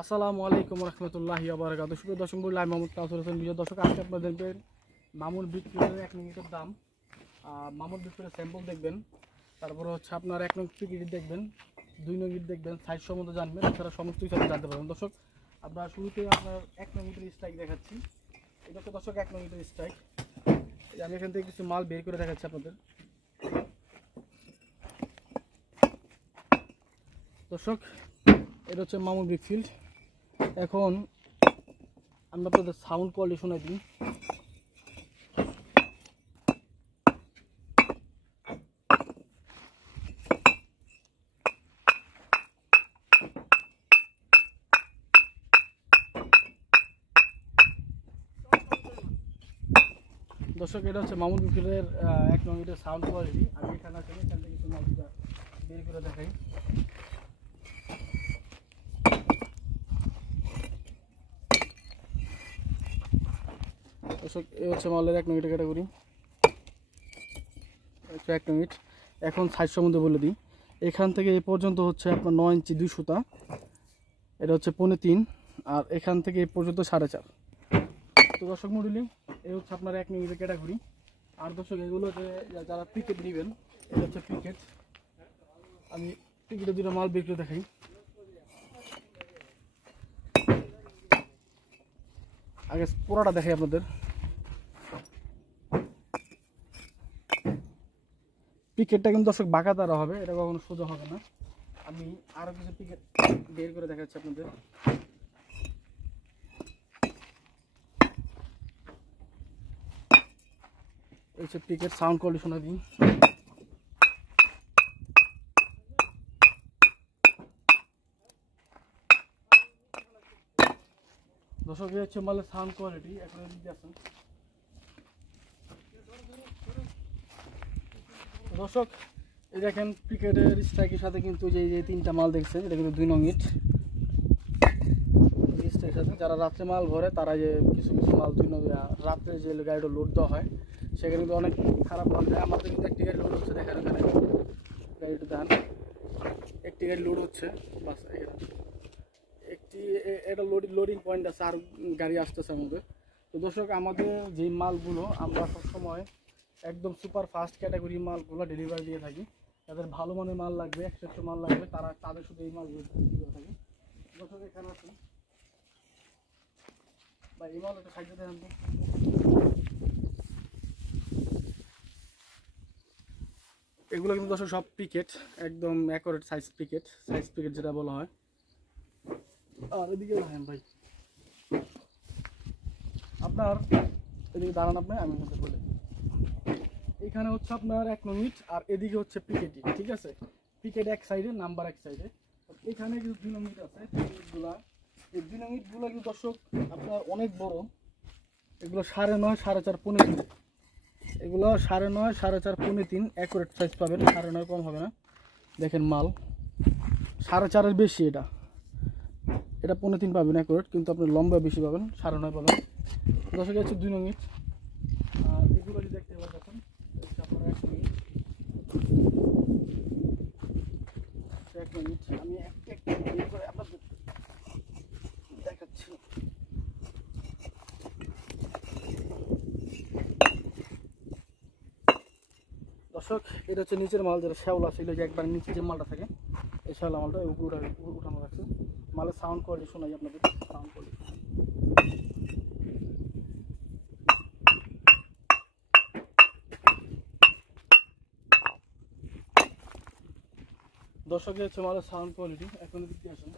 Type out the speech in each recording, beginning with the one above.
আসসালামু আলাইকুম রহমতুল্লাহি ওয়া বারাকাতুহু। সুপ্রিয় দর্শক মণ্ডলী, আমি মোহাম্মদ কাউসার হোসেন বিজয়। দর্শক, আজকে আপনারা দেখবেন মামুন বিক্রির 1 মিনিটের দাম, মামুন বিক্রির স্যাম্পল দেখবেন, তারপরে হচ্ছে আপনার 1 নং পিকিট দেখবেন, 2 নং ইট দেখবেন, সাইজ সম্বন্ধে জানবেন, এছাড়া সমস্ত কিছু আপনি জানতে পারবেন। দর্শক, আপনার শুরুতে আপনার 1 নং ইটের স্ট্রাইক দেখাচ্ছি। এটা হচ্ছে দর্শক 1 নং ইটের স্ট্রাইক। আমি এখান থেকে কিছু মাল বের করে দেখাচ্ছি আপনাদের। দর্শক, এটা হচ্ছে মামুন ব্রিকফিল্ড। এখন আমি আপনাদের সাউন্ড কোয়ালিটি শোনাই দিই। দর্শক, এটা হচ্ছে মামুন ব্রিকফিল্ডের 1 নং ইটের সাউন্ড কোয়ালিটি। আমি এখানে আছি, এখান থেকে কিছু মাল বের করে দেখাই। দর্শক, এই হচ্ছে মালের 1 নং ইটের ক্যাটাগরি, 1 নং ইট। এখন সাইজ সম্বন্ধে বলে দিই। এখান থেকে এই পর্যন্ত হচ্ছে আপনার 9 ইঞ্চি 2 সুতা, এটা হচ্ছে 3.5, আর এখান থেকে এই পর্যন্ত 4.5। তো দর্শক মণ্ডলী, এই হচ্ছে আপনার 1 নং ইটের ক্যাটাগরি। আর দর্শক, এগুলো যে যারা পিকেট নেবেন, এটা হচ্ছে পিকেট। আমি পিকেটে 2টা মাল বিক্রি দেখাই। আগে পুরোটা দেখাই আপনাদের। পিকেটটা কিন্তু দর্শক বাঁকা তারা হবে, এটা কখনো সোজা হবে না। আমি আরো কিছু পিকেট বের করে দেখাচ্ছি আপনাদের। এই হচ্ছে পিকেট, সাউন্ড কোয়ালিটি শোনা দিই। দর্শক, এই হচ্ছে মালের সাউন্ড কোয়ালিটি। এখন এদিকে আসুন দর্শক, এই দেখেন পিকেটের স্ট্রাইকের সাথে কিন্তু যে 3টা মাল দেখছেন, এটা কিন্তু 2 নং ইট স্ট্রাইকের সাথে। যারা রাত্রে মাল ভরে তারা যে কিছু কিছু মাল 2 নং, রাত্রে যে গাড়িটা লোড দেওয়া হয় সেখানে কিন্তু অনেক খারাপ মাল যায়। আমাদের কিন্তু একটি গাড়ি লোড হচ্ছে, দেখেন ওখানে গাড়িটা দেন, একটি গাড়ি লোড হচ্ছে, বাস একটি, এটা লোডিং পয়েন্ট আছে, আর গাড়ি আসতেছে আমাদের। তো দর্শক, আমাদের যে মালগুলো আমরা সবসময় একদম সুপার ফাস্ট ক্যাটাগরি মালগুলো ডেলিভারি দিয়ে থাকি। যাদের ভালো মানের মাল লাগবে, 100 মাল লাগবে, তাদের শুধু এই মালগুলো দিয়ে থাকি। দর্শক, এখানে আছে বা এই মাল একটা সাইডে দেখান তো। এগুলো কিন্তু দর্শক সব পিকেট, একদম অ্যাকুরেট সাইজ পিকেট যেটা বলা হয়। আর এদিকে দেখেন ভাই, আপনার এদিকে দাঁড়ান, আপনি আমি বলে এখানে হচ্ছে আপনার 1 নং ইট, আর এদিকে হচ্ছে পিকেটি, ঠিক আছে? পিকেট এক সাইডে, নাম্বার এক সাইডে। এখানে কিন্তু 2 নং ইট আছে। এই 2 নং ইটগুলো কিন্তু দর্শক আপনার অনেক বড়। এগুলো 9.5, 4.5, 3.5। এগুলো 9.5, 4.5, 3.5 অ্যাকুরেট সাইজ পাবেন, 9.5 কম হবে না। দেখেন মাল 4.5-এর বেশি, এটা 3.5 পাবেন অ্যাকুরেট, কিন্তু আপনি লম্বা বেশি পাবেন, 9.5 পাবেন। দর্শক, হচ্ছে 2 নং ইট। আর এগুলো যদি দেখতে পাচ্ছেন, আপনার 1 নং ইট, 1 নং ইট। আমি একটা বের করে আপনাদের দেখাচ্ছি। দর্শক, এটা হচ্ছে নিচের মাল, যেটা শ্যাওলা ছিল, যে একবার নিচে যে মালটা থাকে, এই শ্যাওলা মালটা উপরে উঠানো রাখছে। মালের সাউন্ড কোয়ালিটি শোনাই আপনাদের। সাউন্ড কোয়ালিটি দর্শক, হচ্ছে মালের সাউন্ড কোয়ালিটি। এখন দিকে আসুন,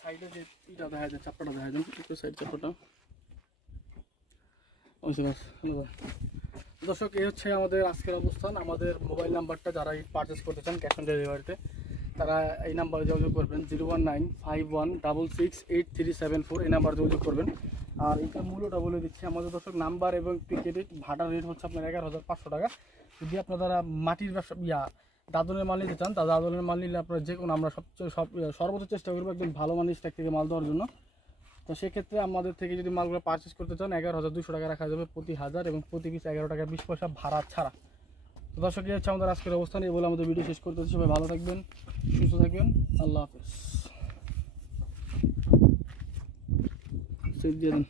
সাইডে যে ইটা দেখা যায়, চাপড়াটা দেখা যায়, একটু সাইড চাপড়াটা। দর্শক, এই হচ্ছে আমাদের আজকের অবস্থান। আমাদের মোবাইল নাম্বারটা, যারা পারচেস করতে চান ক্যাশ অন ডেলিভারিতে, তারা এই নাম্বারে যোগাযোগ করবেন, 01951668374। এই নাম্বারে যোগাযোগ করবেন। আর এটা মূল্যটা বলে দিচ্ছি আমাদের। দর্শক, নাম্বার এবং পিকেটের ভাড়ার রেট হচ্ছে আপনার 11,500 টাকা। যদি আপনারা মাটির ব্যবসা দাদনের মাল নিতে চান, তা দাদনের মাল নিলে আপনারা যে কোনো, আমরা সর্বোচ্চ চেষ্টা করবো একদম ভালো মানের স্ট্যাক থেকে মাল দেওয়ার জন্য। তো সেক্ষেত্রে আমাদের থেকে যদি মালগুলো পারচেস করতে চান, 11,200 টাকা রাখা যাবে প্রতি 1000, এবং প্রতি পিস 11 টাকা 20 পয়সা ভাড়া ছাড়া। তো দর্শক এই হচ্ছে আমাদের আজকের অবস্থান, এই বলে আমাদের ভিডিও শেষ করতেছি। সবাই ভালো থাকবেন, সুস্থ থাকবেন, আল্লাহ হাফেজ। দিয়ে দেন।